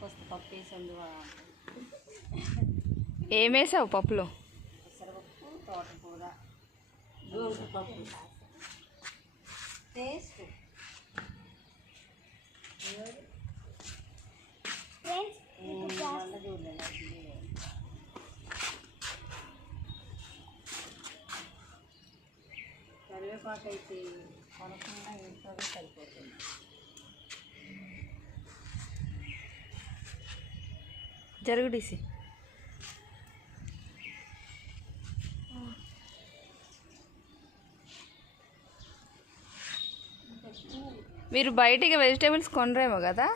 తీసుకొస్తే పప్పు వేసి ఏమేసావు పప్పులో? పెసరపప్పు తోటకూర. గోంగూర పప్పు టేస్ట్ కరివేపాకు అయితే కొనకుండా ఇంట్లోనే సరిపోతుంది. జరుగుడీసి. మీరు బయటికి వెజిటేబుల్స్ కొనరేమో కదా?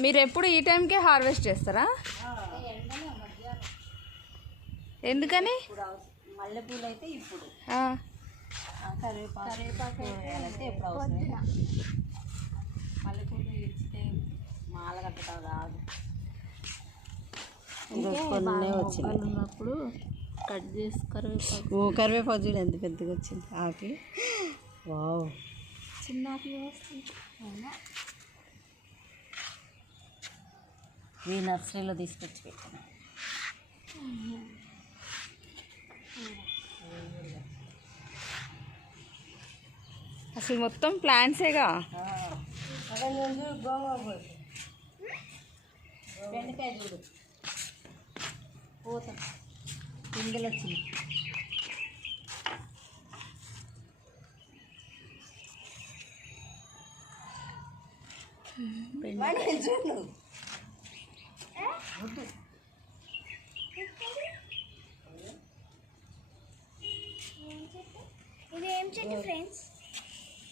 మీరు ఎప్పుడు ఈ టైంకే హార్వెస్ట్ చేస్తారా? ఎందుకని? మల్లెపూలు అయితే ఇప్పుడు. కరివేపాకు. కూరగాయలు అయితే ఎప్పుడు అవసరం మల్లెపూలు ఇచ్చితే మాల కట్టడం రాదు ఉన్నప్పుడు కట్ చేసి కరివేపాకు. ఓ కరివేపాకు చూడు ఎంత పెద్దగా వచ్చింది. ఆకి. వావ్. చిన్న ఆకులు వస్తుంది. ఈ నర్సరీలో తీసుకొచ్చి పెట్టాను. అసలు మొత్తం ప్లాంట్సేగా బెండకాయ చూడు పూత పిందెలు వచ్చింది ఇది ఏం చెట్టు ఫ్రెండ్స్